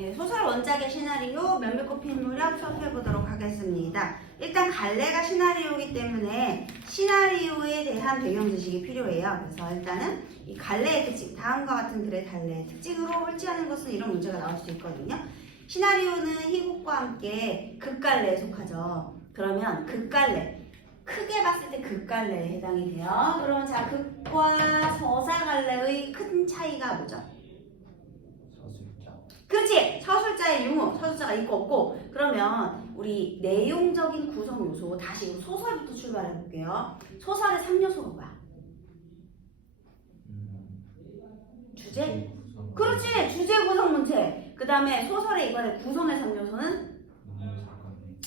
네, 소설 원작의 시나리오 몇몇 꼽힌 무렵 수업해 보도록 하겠습니다. 일단 갈래가 시나리오이기 때문에 시나리오에 대한 배경 지식이 필요해요. 그래서 일단은 이 갈래의 특징, 다음과 같은 글의 갈래의 특징으로 일치하는 것은 이런 문제가 나올 수 있거든요. 시나리오는 희곡과 함께 극갈래에 속하죠. 그러면 극갈래, 크게 봤을 때 극갈래에 해당이 돼요. 그러면 자, 극과 서사갈래의 큰 차이가 뭐죠? 그렇지! 서술자의 유무, 서술자가 있고 없고. 그러면 우리 내용적인 구성 요소, 다시 소설부터 출발해 볼게요. 소설의 3요소가 뭐야? 주제? 그렇지! 주제, 구성, 문체. 그 다음에 소설의 이번에 구성의 3요소는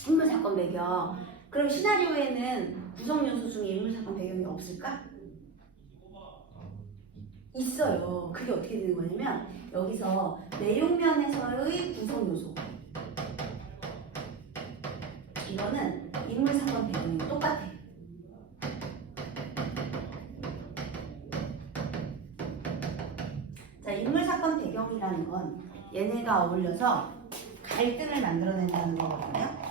인물, 사건, 배경. 그럼 시나리오에는 구성 요소 중에 인물, 사건, 배경이 없을까? 있어요. 그게 어떻게 되는 거냐면 여기서 내용면에서의 구성 요소, 이거는 인물, 사건, 배경이 똑같아. 자, 인물, 사건, 배경이라는 건 얘네가 어울려서 갈등을 만들어낸다는 거거든요.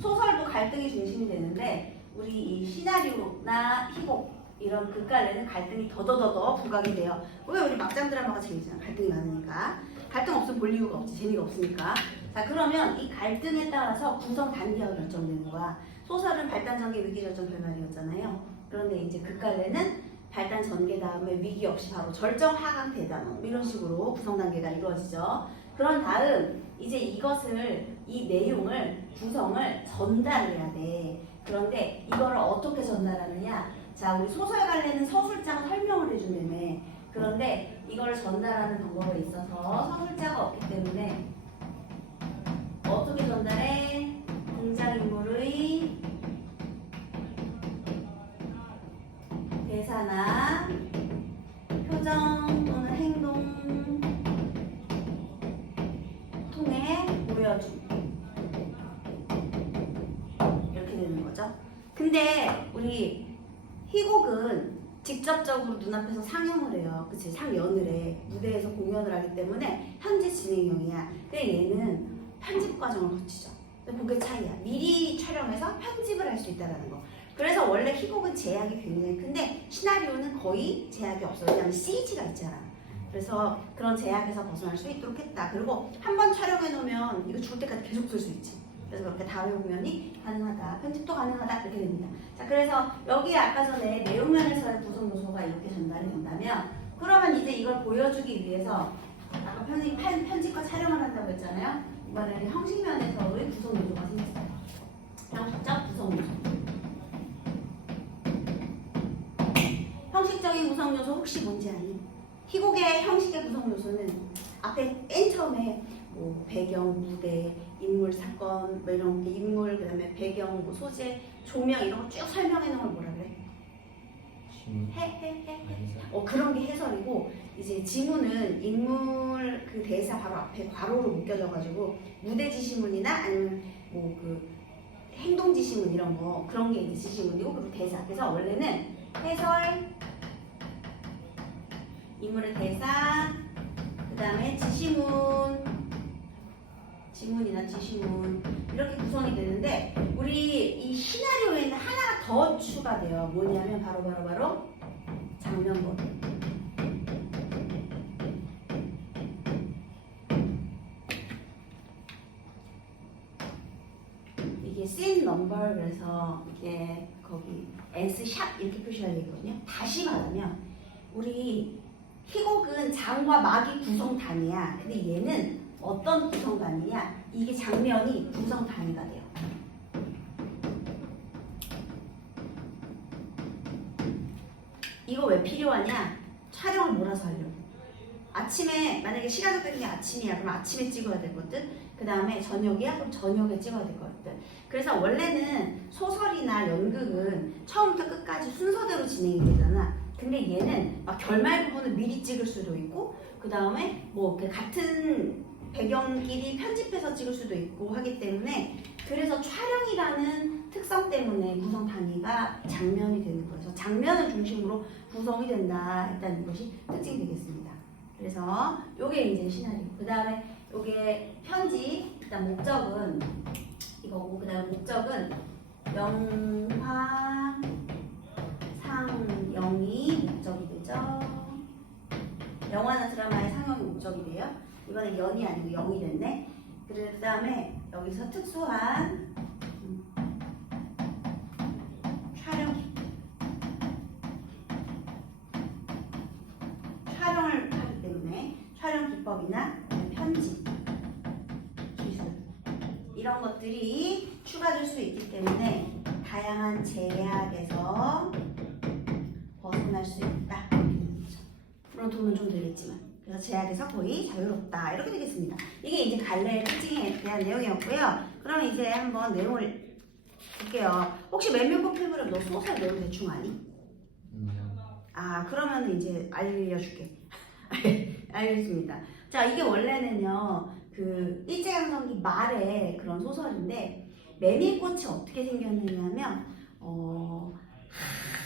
소설도 갈등이 중심이 되는데 우리 이 시나리오나 희곡 이런 극갈래는 갈등이 더더더더 부각이 돼요. 왜? 우리 막장 드라마가 재밌잖아. 갈등이 많으니까. 갈등 없으면 볼 이유가 없지. 재미가 없으니까. 자, 그러면 이 갈등에 따라서 구성 단계가 결정되는 거야. 소설은 발단, 전개, 위기, 절정, 결말이었잖아요. 그런데 이제 극갈래는 발단, 전개 다음에 위기 없이 바로 절정, 하강, 대단 이런 식으로 구성 단계가 이루어지죠. 그런 다음 이제 이 내용을, 구성을 전달해야 돼. 그런데 이거를 어떻게 전달하느냐? 자, 우리 소설 갈래는 서술자가 설명을 해준다며. 그런데 이걸 전달하는 방법에 있어서 서술자가 없기 때문에 어떻게 전달해? 등장인물의 대사나 표정 또는 행동 통해 보여줌. 이렇게 되는 거죠. 근데 우리 희곡은 직접적으로 눈앞에서 상영을 해요. 그치? 상연을 해. 무대에서 공연을 하기 때문에 현재 진행형이야. 근데 얘는 편집 과정을 거치죠. 그게 차이야. 미리 촬영해서 편집을 할 수 있다는 거. 그래서 원래 희곡은 제약이 굉장히 큰데 시나리오는 거의 제약이 없어요. 왜냐하면 CG가 있잖아. 그래서 그런 제약에서 벗어날 수 있도록 했다. 그리고 한번 촬영해 놓으면 이거 죽을 때까지 계속 쓸 수 있지. 그래서 그렇게 다른 공연이 가능하다. 편집도 가능하다. 이렇게 됩니다. 자, 그래서 여기 아까 전에 내용면에서의 구성 요소가 이렇게 전달이 된다면 그러면 이제 이걸 보여주기 위해서 아까 편집과 촬영을 한다고 했잖아요. 이번에는 형식면에서의 구성 요소가 생겼어요. 형식적 구성 요소. 형식적인 구성 요소 혹시 뭔지 아니? 희곡의 형식의 구성 요소는 앞에 맨 처음에 뭐 배경, 무대, 인물, 사건, 뭐 이런 게 인물, 그다음에 배경, 뭐 소재, 조명 이런 거 쭉 설명해 놓은 걸 뭐라 그래? 그런 게 해설이고 이제 지문은 인물 그 대사 바로 앞에 괄호로 묶여져가지고 무대 지시문이나 아니면 뭐 그 행동 지시문 이런 거 그런 게 이제 지시문이고 그리고 대사. 그래서 원래는 해설, 인물의 대사, 그다음에 지문이나 지시문 이렇게 구성이 되는데 우리 이 시나리오에는 하나가 더 추가돼요. 뭐냐면 바로 장면본. 이게 씬 넘버 그래서 이게 거기 S 샵 이렇게 표시가 되거든요. 다시 말하면 우리 희곡은 장과 막이 구성 단위야. 근데 얘는 어떤 구성 단위냐? 이게 장면이 구성 단위가 돼요. 이거 왜 필요하냐? 촬영을 몰아서 하려고. 아침에 만약에 시간 적당히 아침이야. 그럼 아침에 찍어야 되거든. 그 다음에 저녁이야? 그럼 저녁에 찍어야 될 것 같아. 그래서 원래는 소설이나 연극은 처음부터 끝까지 순서대로 진행이 되잖아. 근데 얘는 막 결말 부분을 미리 찍을 수도 있고 그 다음에 뭐 같은 배경끼리 편집해서 찍을 수도 있고 하기 때문에 그래서 촬영이라는 특성 때문에 구성 단위가 장면이 되는 거예요. 그래서 장면을 중심으로 구성이 된다. 일단 이것이 특징이 되겠습니다. 그래서 요게 이제 시나리오. 그 다음에 요게 편지. 일단 목적은 이거고, 그 다음에 목적은 영화 상영이 목적이 되죠. 영화나 드라마의 상영이 목적이 돼요. 이거는 연이 아니고 영이 됐네. 그 다음에 여기서 특수한 촬영을 하기 때문에 촬영 기법이나 편집 기술 이런 것들이 추가될 수 있기 때문에 다양한 제약에서 벗어날 수 있다. 물론 돈은 좀 들겠지만, 그래서 제약에서 거의 자유롭다. 이렇게 되겠습니다. 이게 이제 갈래의 특징에 대한 내용이었고요. 그럼 이제 한번 내용을 볼게요. 혹시 메밀꽃 필무렵 너 소설 내용 대충 아니? 아, 그러면 이제 알려줄게. 알겠습니다. 자, 이게 원래는요, 그 일제강점기 말에 그런 소설인데, 메밀꽃이 어떻게 생겼느냐면,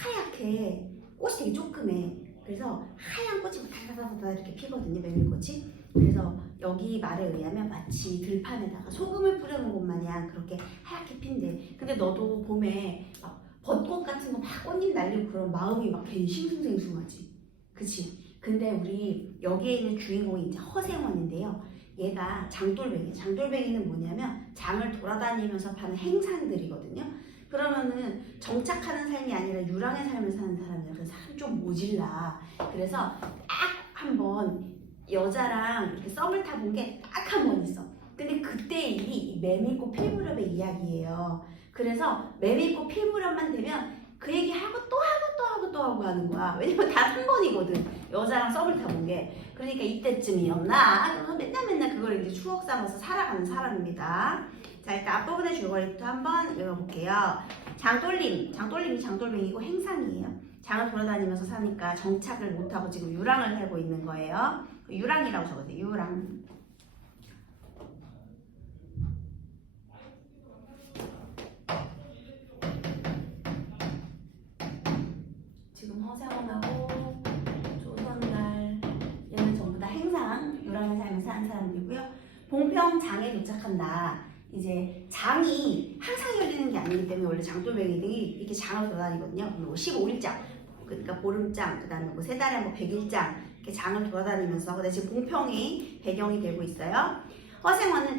하얗게 꽃이 되게 조그매. 그래서 하얀 꽃이 다다다다 이렇게 피거든요, 메밀꽃이. 그래서 여기 말에 의하면 마치 들판에다가 소금을 뿌려놓은 것 마냥 그렇게 하얗게 핀대. 근데 너도 봄에 막 벚꽃 같은 거 막 꽃잎 날리고 그런 마음이 막 괜히 싱숭생숭하지. 그치? 근데 우리 여기에 있는 주인공이 이제 허생원인데요. 얘가 장돌뱅이. 장돌뱅이는 뭐냐면 장을 돌아다니면서 파는 행상들이거든요. 그러면은 정착하는 삶이 아니라 유랑의 삶을 사는 사람이야. 그래서 사람이 좀 모질라. 그래서 딱 한 번 여자랑 이렇게 썸을 타본 게 딱 한 번 있어. 근데 그때 일이 메밀꽃 필무렵의 이야기예요. 그래서 메밀꽃 필무렵만 되면 그 얘기 하고 또 하고 또 하고 또 하고 하는 거야. 왜냐면 다 한 번이거든. 여자랑 썸을 타본 게. 그러니까 이때쯤이었나? 그래서 맨날 그걸 이제 추억 삼아서 살아가는 사람입니다. 자, 일단 앞부분의 줄거리부터 한번 읽어볼게요. 장돌림이 장돌뱅이고 행상이에요. 장을 돌아다니면서 사니까 정착을 못하고 지금 유랑을 하고 있는 거예요. 유랑이라고 적었어요. 유랑. 지금 허생원하고 조선날 얘는 전부 다 행상, 유랑의 삶을 사는 사람들이고요. 봉평장에 도착한다. 이제 장이 항상 열리는 게 아니기 때문에 원래 장돌뱅이들이 이렇게 장을 돌아다니거든요. 뭐 15일장, 그러니까 보름장, 그 다음에 뭐 세 달에 뭐 100일장 이렇게 장을 돌아다니면서, 근데 지금 봉평이 배경이 되고 있어요. 허생원은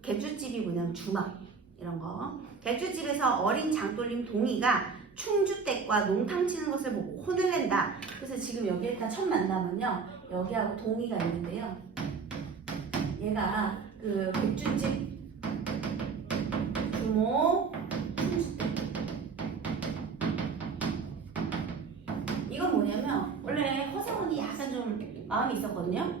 객주집이 뭐냐면 주막 이런 거. 객주집에서 어린 장돌림 동이가 충주댁과 농탕 치는 것을 보고 혼을 낸다. 그래서 지금 여기 일단 첫 만나면요, 여기하고 동이가 있는데요. 얘가 그 객주집 부모 충주댁. 이건 뭐냐면 원래 허생원이 약간 좀 마음이 있었거든요.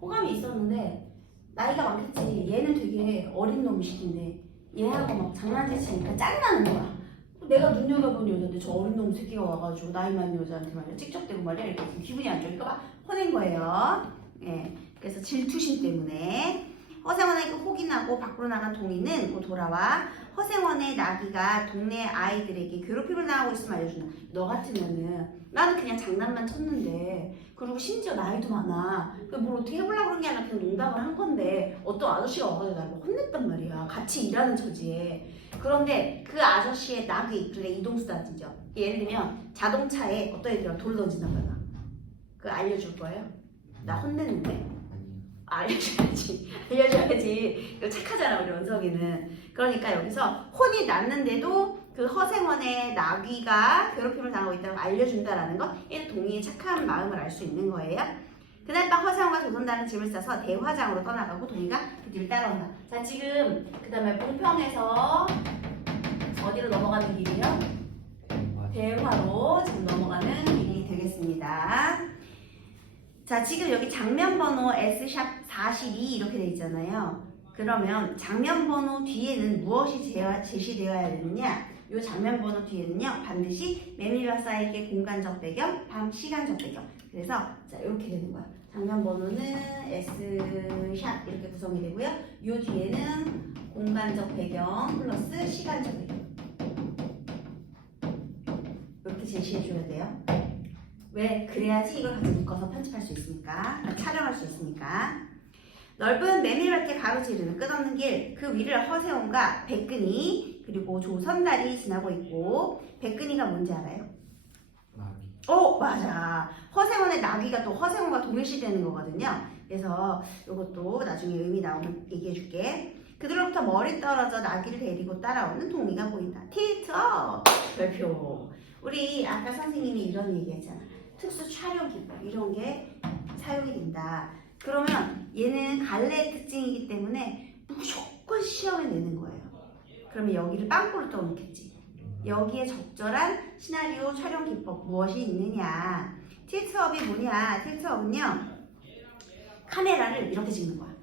호감이 있었는데 나이가 많겠지. 얘는 되게 어린 놈이시긴데 얘하고 막 장난치니까 짜증나는 거야. 내가 눈여겨본 여자인데 저 어린 놈 새끼가 와가지고 나이 많은 여자한테 말이야 찍적대고 말이야. 이렇게 기분이 안 좋으니까 막 화낸 거예요. 예, 그래서 질투심 때문에 허생원에게 혹이 나고 밖으로 나간 동이는 곧 돌아와 허생원의 나귀가 동네 아이들에게 괴롭힘을 당하고 있음을 알려준다. 너 같으면은 나는 그냥 장난만 쳤는데, 그리고 심지어 나이도 많아. 뭘 어떻게 해보려고 그런 게 아니라 그냥 농담을 한 건데 어떤 아저씨가 와가지고 나를 혼냈단 말이야. 같이 일하는 처지에. 그런데 그 아저씨의 나귀, 그래 이동수단이죠. 예를 들면 자동차에 어떤 애들이 돌 던진단 말이야. 그거 알려줄 거예요? 나 혼냈는데? 알려줘야지. 착하잖아 우리 원석이는. 그러니까 여기서 혼이 났는데도 그 허생원의 나귀가 괴롭힘을 당하고 있다고 알려준다라는 것, 얘는 동의의 착한 마음을 알 수 있는 거예요. 그날 밤 허생원과 조선단은 짐을 싸서 대화장으로 떠나가고 동의가 그 뒤를 따라온다. 자, 지금 그 다음에 봉평에서 어디로 넘어가는 길이요? 대화로 지금 넘어가는 길이 되겠습니다. 자, 지금 여기 장면 번호 S#42 이렇게 돼 있잖아요. 그러면 장면 번호 뒤에는 무엇이 제시되어야 되느냐? 이 장면 번호 뒤에는요, 반드시 메밀박사에게 공간적 배경, 밤 시간적 배경. 그래서 자, 이렇게 되는 거야. 장면 번호는 S# 이렇게 구성이 되고요. 이 뒤에는 공간적 배경 플러스 시간적 배경. 왜? 그래야지 이걸 같이 묶어서 편집할 수 있으니까, 촬영할 수 있으니까. 넓은 메밀밭의 가로지르는 끝없는 길, 그 위를 허세원과 백근이 그리고 조선달이 지나고 있고, 백근이가 뭔지 알아요? 나비. 맞아. 허세원의 나귀가 또 허세원과 동일시되는 거거든요. 그래서 이것도 나중에 의미 나오면 얘기해 줄게. 그들로부터 멀리 떨어져 나귀를 데리고 따라오는 동이가 보인다. 틸트업! 별표. 우리 아까 선생님이 이런 얘기 했잖아. 특수 촬영 기법 이런 게 사용이 된다. 그러면 얘는 갈래의 특징이기 때문에 무조건 시험에 내는 거예요. 그러면 여기를 빵꾸를 떠놓겠지. 여기에 적절한 시나리오 촬영 기법 무엇이 있느냐. 틸트업이 뭐냐. 틸트업은요, 카메라를 이렇게 찍는 거야.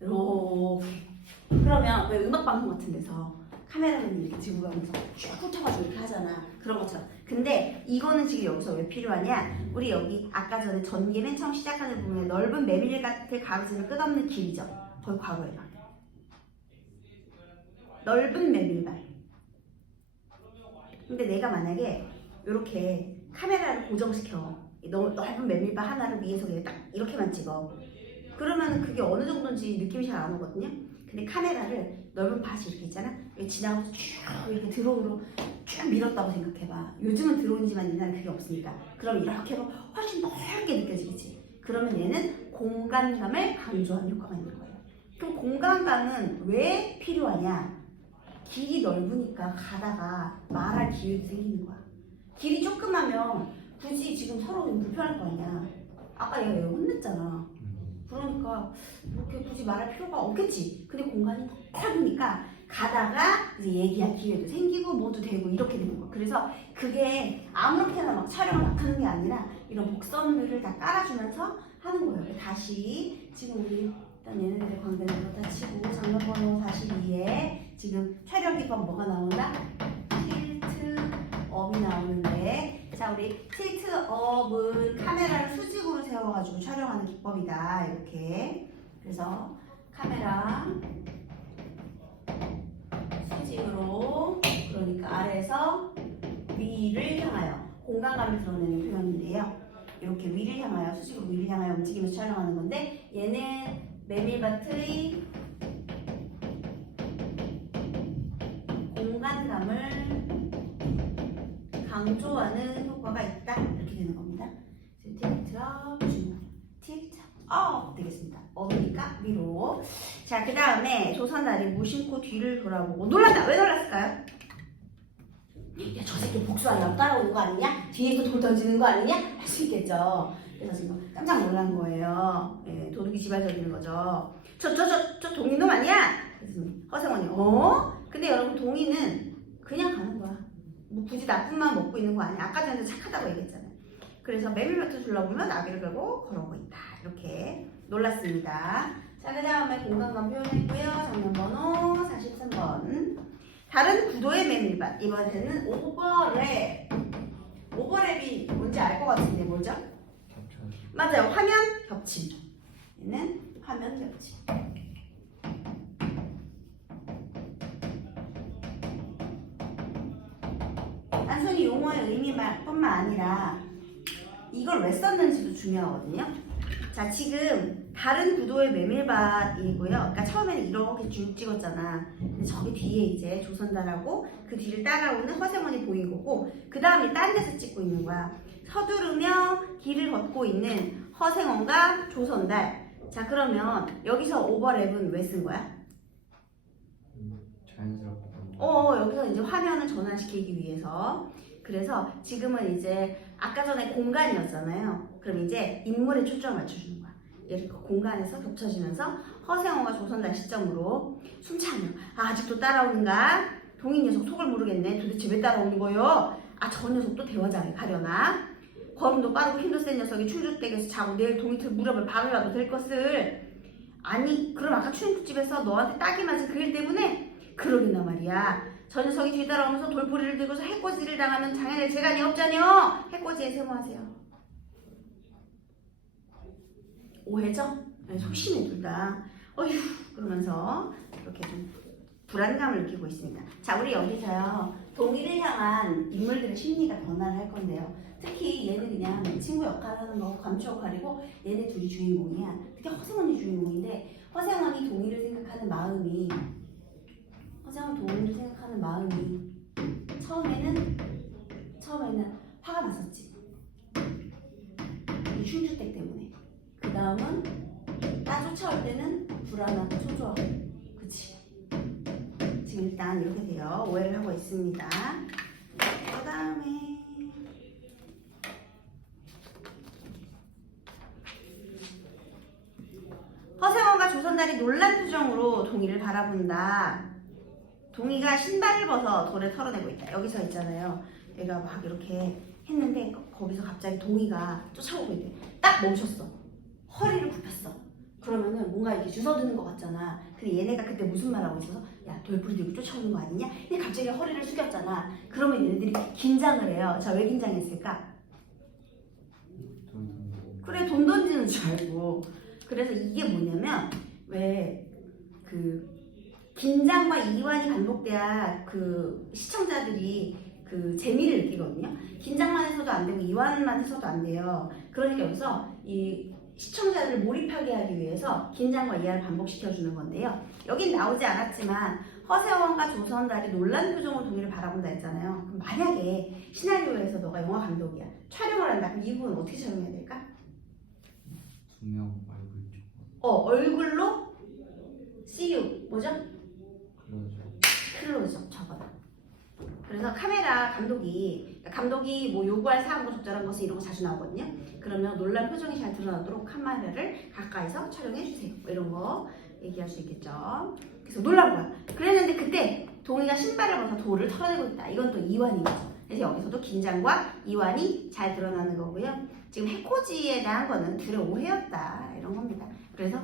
이렇게. 그러면 왜 음악방송 같은 데서 카메라를 이렇게 들고 가면서 쭉 훑어가지고 이렇게 하잖아. 그런 것처럼. 근데 이거는 지금 여기서 왜 필요하냐. 우리 여기 아까 전에 전개 맨 처음 시작하는 부분에 넓은 메밀밭을 가로지르는 끝없는 길이죠. 거기 괄호해봐. 넓은 메밀밭. 근데 내가 만약에 이렇게 카메라를 고정시켜 넓은 메밀밭 하나를 위에서 그냥 딱 이렇게만 찍어. 그러면 그게 어느 정도인지 느낌이 잘 안 오거든요. 근데 카메라를 넓은 밭이 이렇게 있잖아. 여기 지나가면서 쭉 이렇게 드론으로 쭉 밀었다고 생각해봐. 요즘은 드론이지만 옛날에 그게 없으니까. 그럼 이렇게 하면 훨씬 넓게 느껴지겠지. 그러면 얘는 공간감을 강조하는 효과가 있는 거예요. 그럼 공간감은 왜 필요하냐? 길이 넓으니까 가다가 말할 기회도 생기는 거야. 길이 조그마면 굳이 지금 서로 불편할 거 아니야. 아까 얘가 혼냈잖아. 그러니까 그렇게 굳이 말할 필요가 없겠지. 근데 공간이 넓으니까 가다가 이제 얘기할 기회도 생기고 뭐도 되고 이렇게 되는 거야. 그래서 그게 아무렇게나 막 촬영을 막 하는 게 아니라 이런 복선들을 다 깔아주면서 하는 거예요. 다시 지금 우리 일단 얘네들의 관계는 다 치고 장면 번호 42에 지금 촬영 기법 뭐가 나온다? 틸트업이 나오는데, 자, 우리 틸트업은 카메라를 수직으로 세워가지고 촬영하는 기법이다. 이렇게. 그래서 카메라 수직으로, 그러니까 아래에서 위를 향하여 공간감을 드러내는 표현인데요. 이렇게 위를 향하여, 수직으로 위를 향하여 움직이면서 촬영하는 건데, 얘는 메밀밭의 공간감을 강조하는 효과가 있다. 이렇게 되는 겁니다. 틸트업, 틸트업 되겠습니다. 업이니까 위로. 자, 그 다음에 조선달이 무심코 뒤를 돌아보고 놀랐다. 왜 놀랐을까요? 야, 저 새끼 복수하려고 따라오는 거 아니냐? 뒤에서 돌 던지는 거 아니냐? 할 수 있겠죠. 그래서 지금 깜짝 놀란 거예요. 예, 도둑이 지발 저리는 거죠. 저 동인놈 아니야? 그래서 허생원이 근데 여러분 동인은 그냥 가는 거야. 뭐 굳이 나쁜 마음 먹고 있는 거 아니야. 아까 전에 착하다고 얘기했잖아요. 그래서 메밀밭을 둘러보면 나귀를 걸고 걸어오고 있다. 이렇게 놀랐습니다. 자, 그 다음에 공간감 표현했고요. 장면 번호 43번. 다른 구도의 메밀밭. 이번에는 오버랩. 오버랩이 뭔지 알 것 같은데 뭐죠? 맞아요. 화면 겹침. 얘는 화면 겹침. 단순히 용어의 의미뿐만 아니라 이걸 왜 썼는지도 중요하거든요. 자, 지금 다른 구도의 메밀밭이고요. 그러니까 처음에는 이렇게 쭉 찍었잖아. 근데 저기 뒤에 이제 조선달하고 그 뒤를 따라오는 허생원이 보인 거고, 그 다음에 딴 데서 찍고 있는 거야. 서두르며 길을 걷고 있는 허생원과 조선달. 자, 그러면 여기서 오버랩은 왜 쓴 거야? 자연스럽고. 여기서 이제 화면을 전환시키기 위해서. 그래서 지금은 이제 아까 전에 공간이었잖아요. 그럼 이제 인물에 초점을 맞춰주는 거야. 이렇게 공간에서 겹쳐지면서 허생원과 조선달 시점으로 숨차며 아직도 따라오는가? 동인 녀석 속을 모르겠네. 도대체 왜 따라오는 거요? 저 녀석도 대화장에 가려나? 걸음도 빠르고 힘도 센 녀석이 충주댁에서 자고 내일 동이틀 무렵을 박으라도 될 것을. 아니, 그럼 아까 추인국집에서 너한테 딱이 맞은 그 일 때문에? 그러겠나 말이야. 저 녀석이 뒤따라오면서 돌포리를 들고서 해코지를 당하면 장애낼 재간이 없잖여. 해코지에 세모하세요. 오해죠? 네, 소심해 둘 다. 어휴, 그러면서 이렇게 좀 불안감을 느끼고 있습니다. 자, 우리 여기서요. 동의를 향한 인물들의 심리가 변화를 할 건데요. 특히 얘는 그냥 친구 역할을 하는 거고 감초 역할이고 얘네 둘이 주인공이야. 특히 허생원이 주인공인데 허생원이 동의를 생각하는 마음이 처음에는 화가 났었지. 이 흉주택 때문에. 그 다음은 나 쫓아올 때는 불안하고 초조하고. 그치? 지금 일단 이렇게 돼요. 오해를 하고 있습니다. 그 다음에 허생원과 조선달이 놀란 표정으로 동의를 바라본다. 동의가 신발을 벗어 돌을 털어내고 있다. 여기서 있잖아요. 얘가 막 이렇게 했는데 거기서 갑자기 동의가 쫓아오고 있대. 딱 멈췄어. 허리를 굽혔어. 그러면은 뭔가 이렇게 주워드는 것 같잖아. 근데 얘네가 그때 무슨 말 하고 있어서 야 돌풀이 들고 쫓아오는 거 아니냐? 근데 갑자기 허리를 숙였잖아. 그러면 얘네들이 긴장을 해요. 자, 왜 긴장했을까? 그래, 돈 던지는 줄 알고. 그래서 이게 뭐냐면 왜 그 긴장과 이완이 반복돼야 그 시청자들이 그 재미를 느끼거든요. 긴장만 해서도 안 되고 이완만 해서도 안 돼요. 그러니까 여기서 이 시청자들을 몰입하게 하기 위해서 긴장과 이완을 반복시켜주는 건데요. 여긴 나오지 않았지만 허세원과 조선달이 놀란 표정으로 동의를 바라본다 했잖아요. 그럼 만약에 시나리오에서 너가 영화 감독이야. 촬영을 한다. 그럼 이 부분 어떻게 촬영해야 될까? 두명 얼굴 쪽. 얼굴로 see you. 뭐죠? 그러죠. 클로즈업 저거다. 그래서 카메라 감독이 뭐 요구할 사항과 적절한 것은 이런 거 자주 나오거든요. 그러면 놀란 표정이 잘 드러나도록 카메라를 가까이서 촬영해 주세요. 뭐 이런 거 얘기할 수 있겠죠. 그래서 놀란 거야. 그랬는데 그때 동의가 신발을 벗어 돌을 털어내고 있다. 이건 또 이완인 거죠. 그래서 여기서도 긴장과 이완이 잘 드러나는 거고요. 지금 해코지에 대한 거는 둘의 오해였다. 이런 겁니다. 그래서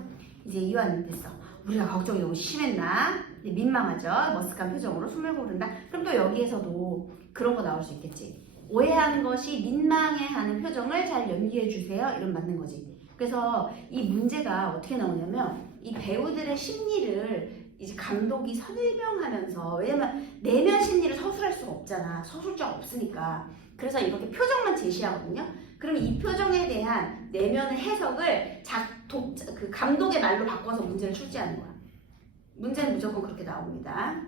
이제 이완이 됐어. 우리가 걱정이 너무 심했나? 민망하죠. 머쓱한 표정으로 숨을 고른다. 그럼 또 여기에서도 그런 거 나올 수 있겠지. 오해하는 것이 민망해하는 표정을 잘 연기해 주세요. 이런 맞는 거지. 그래서 이 문제가 어떻게 나오냐면 이 배우들의 심리를 이제 감독이 설명하면서, 왜냐면 내면 심리를 서술할 수가 없잖아. 서술자가 없으니까. 그래서 이렇게 표정만 제시하거든요. 그러면 이 표정에 대한 내면의 해석을 그 감독의 말로 바꿔서 문제를 출제하는 거야. 문제는 무조건 그렇게 나옵니다.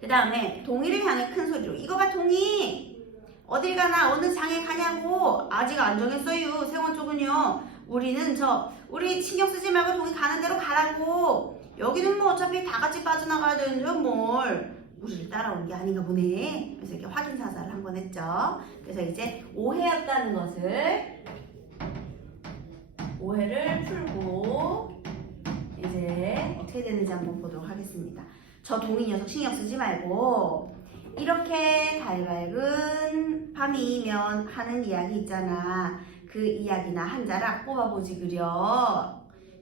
그 다음에 동의를 향해 큰 소리로 이거 봐 동의! 어딜 가나 어느 장에 가냐고. 아직 안 정했어요. 세원 쪽은요. 우리 신경 쓰지 말고 동의 가는 대로 가라고. 여기는 뭐 어차피 다 같이 빠져나가야 되는데 뭘 우리를 따라오는 게 아닌가 보네. 그래서 이렇게 확인 사살을 한 번 했죠. 그래서 이제 오해였다는 것을 오해를 풀고 이제 어떻게 되는지 한번 보도록 하겠습니다. 저 동의 녀석 신경 쓰지 말고 이렇게 달 밝은 밤이면 하는 이야기 있잖아. 그 이야기나 한자락 뽑아보지 그려.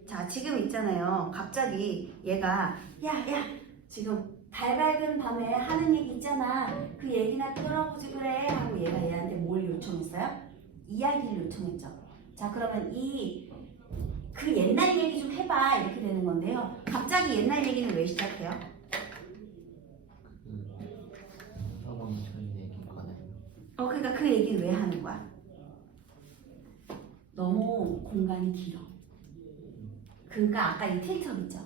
자, 지금 있잖아요. 갑자기 얘가 야 지금 달 밝은 밤에 하는 얘기 있잖아. 그 얘기나 끌어보지 그래 하고 얘가 얘한테 뭘 요청했어요? 이야기를 요청했죠. 자, 그러면 그 옛날 얘기 좀 해봐 이렇게 되는 건데요. 갑자기 옛날 얘기는 왜 시작해요? 서원 전 얘기 꺼내요. 그러니까 그 얘기는 왜 하는 거야? 너무 공간이 길어. 그러니까 아까 이 테이크업 있죠?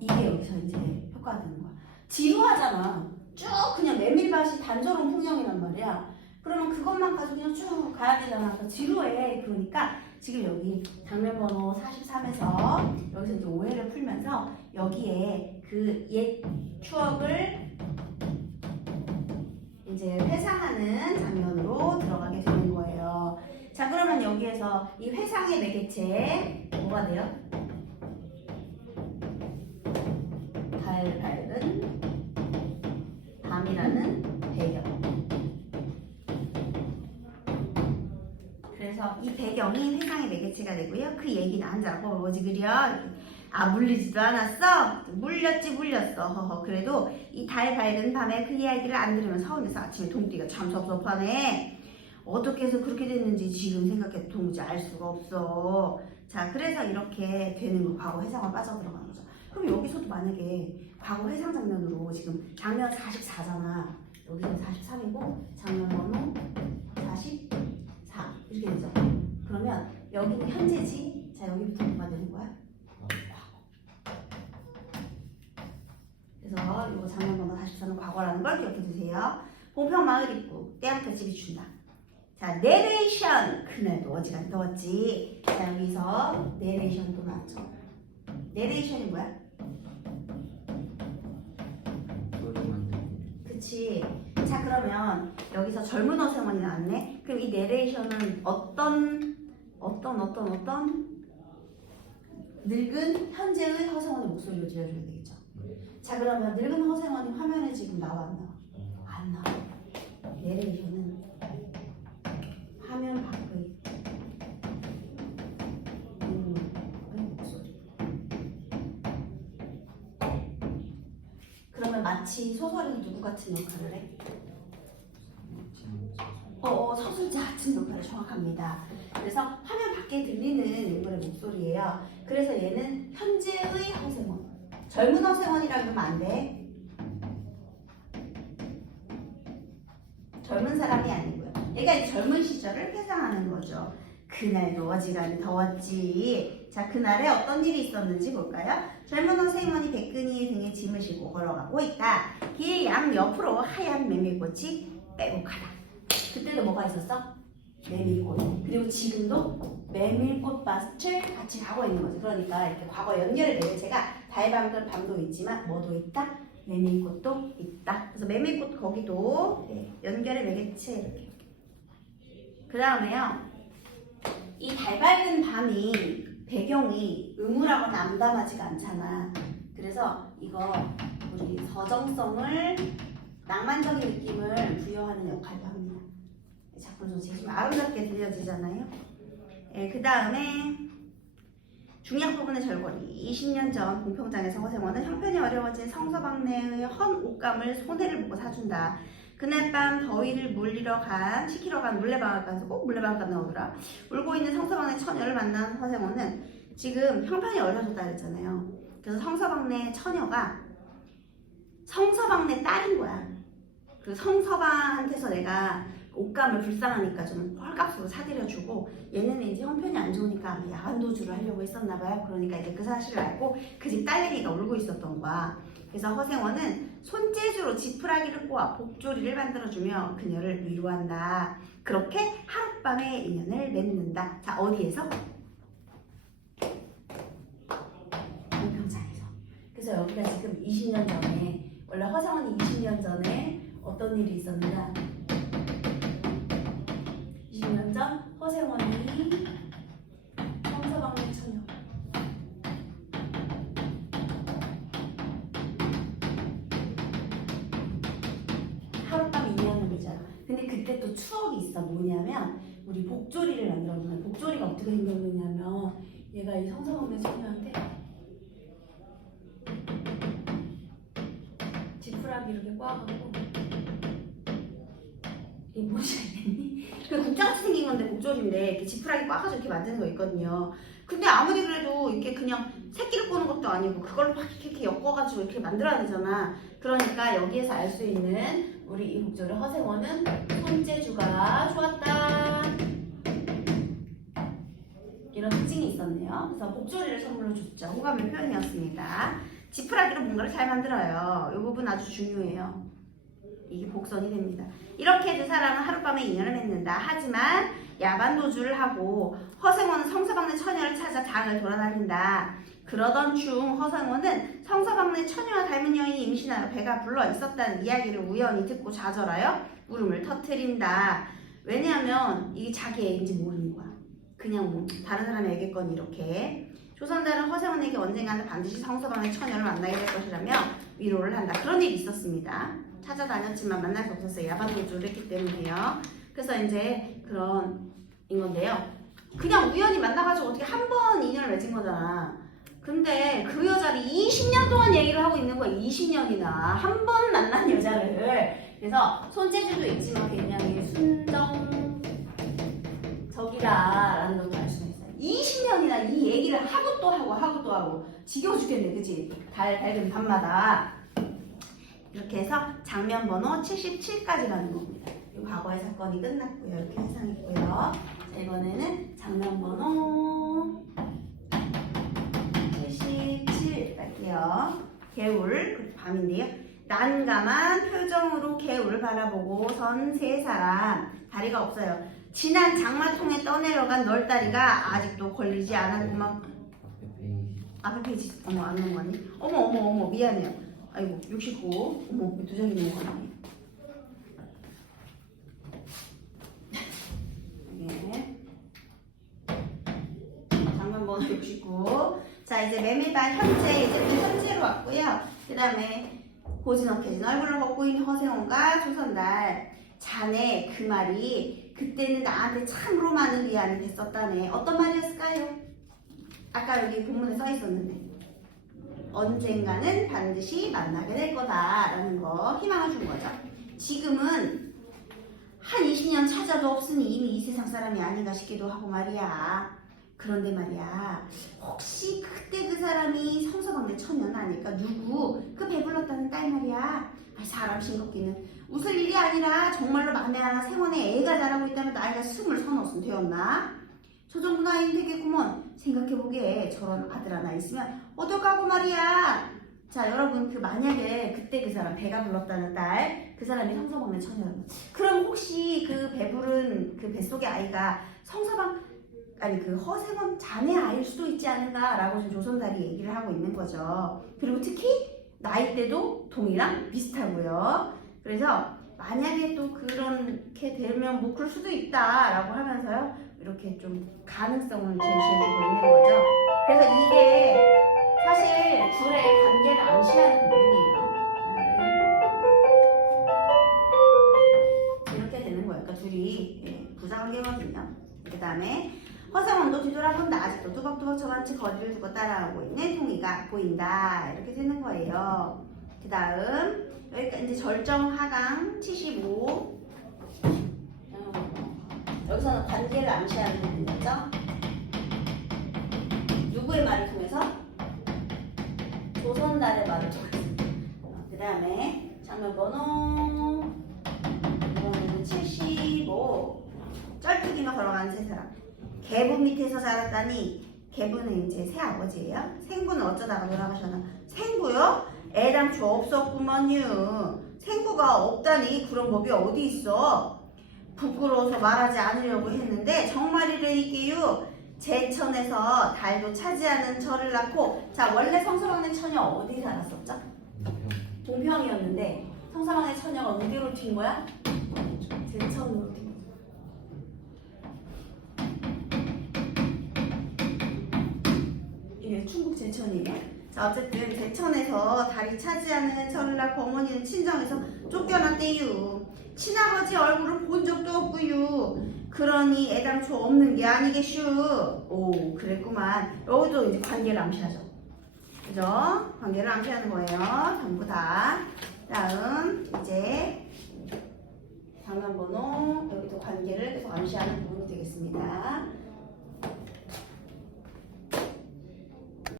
이게 여기서 이제 효과가 되는 거야. 지루하잖아. 쭉 그냥 메밀밭이 단조로운 풍경이란 말이야. 그러면 그것만 가지고 그냥 쭉 가야 되잖아. 그러니까 지루해. 그러니까 지금 여기 장면 번호 43에서 여기서 이제 오해를 풀면서 여기에 그 옛 추억을 이제 회상하는 장면으로 들어가게 되는 거예요. 자, 그러면 여기에서 이 회상의 매개체 뭐가 돼요? 달 밝은 밤이라는 배경. 그래서 이 배경이 회상의 매개체가 되고요. 그 얘기는 한자로 뭐지 그려? 아, 물리지도 않았어? 물렸어. 허허. 그래도 이 달 밝은 밤에 그 이야기를 안 들으면 서울에서 아침에 동띠가 참 섭섭하네. 어떻게 해서 그렇게 됐는지 지금 생각해도 도무지 알 수가 없어. 자, 그래서 이렇게 되는 거, 과거 회상으로 빠져들어가는 거죠. 그럼 여기서도 만약에 과거 해상 장면으로 지금 장면 44잖아. 여기서 43이고 장면 번호 44 이렇게 되죠. 그러면 여기는 현재지. 자, 여기부터 뭐가 되는 거야? 과거. 그래서 이거 장면 번호 44는 과거라는 걸 기억해 두세요. 봉평 마을 입구 떼양볕집이 준다. 자, 내레이션. 그날도 어지간히 더웠지. 자, 여기서 내레이션도 나왔죠. 내레이션이 뭐야? 소리만 듣고. 그치. 자, 그러면 여기서 젊은 어생원이 나왔네. 그럼 이 내레이션은 어떤 늙은 현재의 허생원의 목소리로 들려줘야 되겠죠. 자, 그러면 늙은 허생원이 화면에 지금 나와 안 나와? 안 나와. 내레이션은 화면 밖의 목소리. 그러면 마치 소설이 누구 같은 역할을 해? 서술자 같은 역할을 정확합니다. 그래서 화면 밖에 들리는 인물의 목소리예요. 그래서 얘는 현재의 허생원. 젊은 허생원이라고 하면 안 돼. 젊은 사람이 아니고요. 얘가 이제 젊은 시절을 회상하는 거죠. 그날도 어지간히 더웠지. 자, 그날에 어떤 일이 있었는지 볼까요? 젊은 허생원이 백근이의 등에 짐을 싣고 걸어가고 있다. 길 양 옆으로 하얀 메밀꽃이 빼곡하다. 그때도 뭐가 있었어? 메밀꽃. 그리고 지금도 메밀꽃밭을 같이 가고 있는 거죠. 그러니까 이렇게 과거 연결의 매개체가 달밤도 밤도 있지만 뭐도 있다? 메밀꽃도 있다. 그래서 메밀꽃 거기도 연결의 매개체 이렇게. 그 다음에요. 이 달밝은 밤이 배경이 음울하거나 암담하지가 않잖아. 그래서 이거 우리 서정성을 낭만적인 느낌을 부여하는 역할도 합니다. 작품 전체가 좀 아름답게 들려지잖아요. 그 다음에 중약 부분의 절거리. 20년 전 공평장에서 허생원은 형편이 어려워진 성서방네의 헌 옷감을 손해를 보고 사준다. 그날 밤 더위를 시키러 간 물레방앗간에서 꼭 물레방앗간 나오더라. 울고 있는 성서방네 처녀를 만난 허생원은 지금 형편이 어려워졌다 그랬잖아요. 그래서 성서방네 처녀가 성서방네 딸인 거야. 그 성서방한테서 내가 옷감을 불쌍하니까 좀 헐값으로 사드려주고 얘는 이제 형편이 안 좋으니까 야간도주를 하려고 했었나 봐요. 그러니까 이제 그 사실을 알고 그 집 딸내미가 울고 있었던 거야. 그래서 허생원은 손재주로 지푸라기를 꼬아 복조리를 만들어주며 그녀를 위로한다. 그렇게 하룻밤의 인연을 맺는다. 자, 어디에서? 공평장에서. 그래서 여기가 지금 20년 전에 원래 허생원이 20년 전에 어떤 일이 있었는가? 20년 전 허생원이 성서방네 처녀 하룻밤 인연을 맺잖아. 근데 그때 또 추억이 있어. 뭐냐면 우리 복조리를 만들었는데 복조리가 어떻게 생겼느냐면 얘가 이 성서방네 처녀한테 지푸라기 이렇게 꽈갖고 이게 뭔지 알겠니? 그 국자같이 생긴 건데 복조리인데 이렇게 지푸라기 꽉가지고 이렇게 만드는 거 있거든요. 근데 아무리 그래도 이렇게 그냥 새끼를 꼬는 것도 아니고 그걸로 막 이렇게 엮어가지고 이렇게 만들어야 되잖아. 그러니까 여기에서 알 수 있는 우리 이 복조리 허생원은 손재주가 좋았다. 이런 특징이 있었네요. 그래서 복조리를 선물로 줬죠. 호감의 표현이었습니다. 지푸라기로 뭔가를 잘 만들어요. 이 부분 아주 중요해요. 이게 복선이 됩니다. 이렇게 두 사람은 하룻밤에 인연을 맺는다. 하지만 야반도주를 하고 허생원은 성서방네 처녀를 찾아 장을 돌아다닌다. 그러던 중 허생원은 성서방네 처녀와 닮은 여인이 임신하여 배가 불러 있었다는 이야기를 우연히 듣고 좌절하여 울음을 터뜨린다. 왜냐하면 이게 자기 애인지 모르는 거야. 그냥 뭐 다른 사람의 애겠거니 이렇게. 조선달은 허생원에게 언젠가는 반드시 성서방네 처녀를 만나게 될 것이라며 위로를 한다. 그런 일이 있었습니다. 찾아다녔지만 만날 수 없었어요. 야반도주를 했기 때문에요. 그래서 이제 그런 인 건데요. 그냥 우연히 만나가지고 어떻게 한 번 인연을 맺은 거잖아. 근데 그 여자를 20년 동안 얘기를 하고 있는 거야. 20년이나 한 번 만난 여자를. 그래서 손재주도 있지만 굉장히 순정적이다라는 것도 알 수가 있어요. 20년이나 얼마나 이 얘기를 하고 또 하고 지겨워 죽겠네, 그치? 달 밝은 밤마다. 이렇게 해서 장면 번호 77까지 가는 겁니다. 이 과거의 사건이 끝났고요. 이렇게 해상했고요. 자, 이번에는 장면 번호 77 갈게요. 개울, 그리고 밤인데요. 난감한 표정으로 개울을 바라보고 선 세 사람. 다리가 없어요. 지난 장마통에 떠내려간 널다리가 아직도 걸리지 않았구만. 앞에 페이지. 어머, 안 넘어갔니? 어머, 미안해요. 아이고, 69. 어머, 두 장이 넘어갔니? 네. 장면 번호 69. 자, 이제 메밀반 현재, 이제 현재로 왔고요. 그 다음에 고즈넉해진 얼굴을 걷고 있는 허세원과 조선달. 자네 그 말이 그때는 나한테 참으로 많은 위안이 됐었다네. 어떤 말이었을까요? 아까 여기 본문에 써 있었는데 언젠가는 반드시 만나게 될 거다라는 거 희망을 준 거죠. 지금은 한 20년 찾아도 없으니 이미 이 세상 사람이 아닌가 싶기도 하고 말이야. 그런데 말이야, 혹시 그때 그 사람이 성서방대 처녀는 아닐까? 누구? 그 배불렀다는 딸 말이야. 사람 싱겁기는. 웃을 일이 아니라 정말로 만에 하나 생원에 애가 자라고 있다면 나이가 20 되었나? 저 정도 나이는 되겠구먼. 생각해보기에 저런 아들 하나 있으면 어떡하고 말이야. 자, 여러분, 그 만약에 그때 그 사람 배가 불렀다는 딸, 그 사람이 성서방대 처녀라면, 그럼 혹시 그 배부른 그 뱃속의 아이가 성서방, 아니 그 허세원 자네 아이일 수도 있지 않은가라고 지금 조선달이 얘기를 하고 있는 거죠. 그리고 특히 나이대도 동이랑 비슷하고요. 그래서 만약에 또 그렇게 되면 뭐 그럴 수도 있다라고 하면서요, 이렇게 좀 가능성을 제시해주고 있는 거죠. 그래서 이게 사실 둘의 관계를 암시하는 부분이에요. 이렇게 되는 거예요. 그러니까 둘이 부자관계거든요. 그 다음에 허세원도 뒤돌아본다. 아직도 뚜벅뚜벅 저간 채 거리를 두고 따라오고 있는 통이가 보인다. 이렇게 되는 거예요. 그 다음 여기까지 이제 절정 하강 75. 여기서는 관계를 암시하는 부분이죠. 누구의 말을 통해서? 조선달의 말을 통해서. 그 다음에 장면 번호 75. 쩔뚝이며 걸어가는 세 사람. 개분 밑에서 자랐다니. 개분은 이제 새아버지예요. 생부는 어쩌다가 돌아가셨나? 생부요? 애당초 없었구먼요. 생부가 없다니 그런 법이 어디 있어? 부끄러워서 말하지 않으려고 했는데 정말이래니까요. 제천에서 달도 차지하는 저를 낳고. 자, 원래 성서방네 처녀 어디 살았었죠? 동평이었는데 성서방네 처녀가 어디로 튄 거야? 제천으로 튄 거야. 이게 충북 제천이에요. 자, 어쨌든 제천에서 달이 차지하는 저를 낳고 어머니는 친정에서 쫓겨났대요. 친아버지 얼굴을 본 적도 없고요. 그러니 애당초 없는 게 아니겠슈. 오, 그랬구만. 여기도 이제 관계를 암시하죠. 그죠? 관계를 암시하는 거예요. 전부 다. 다음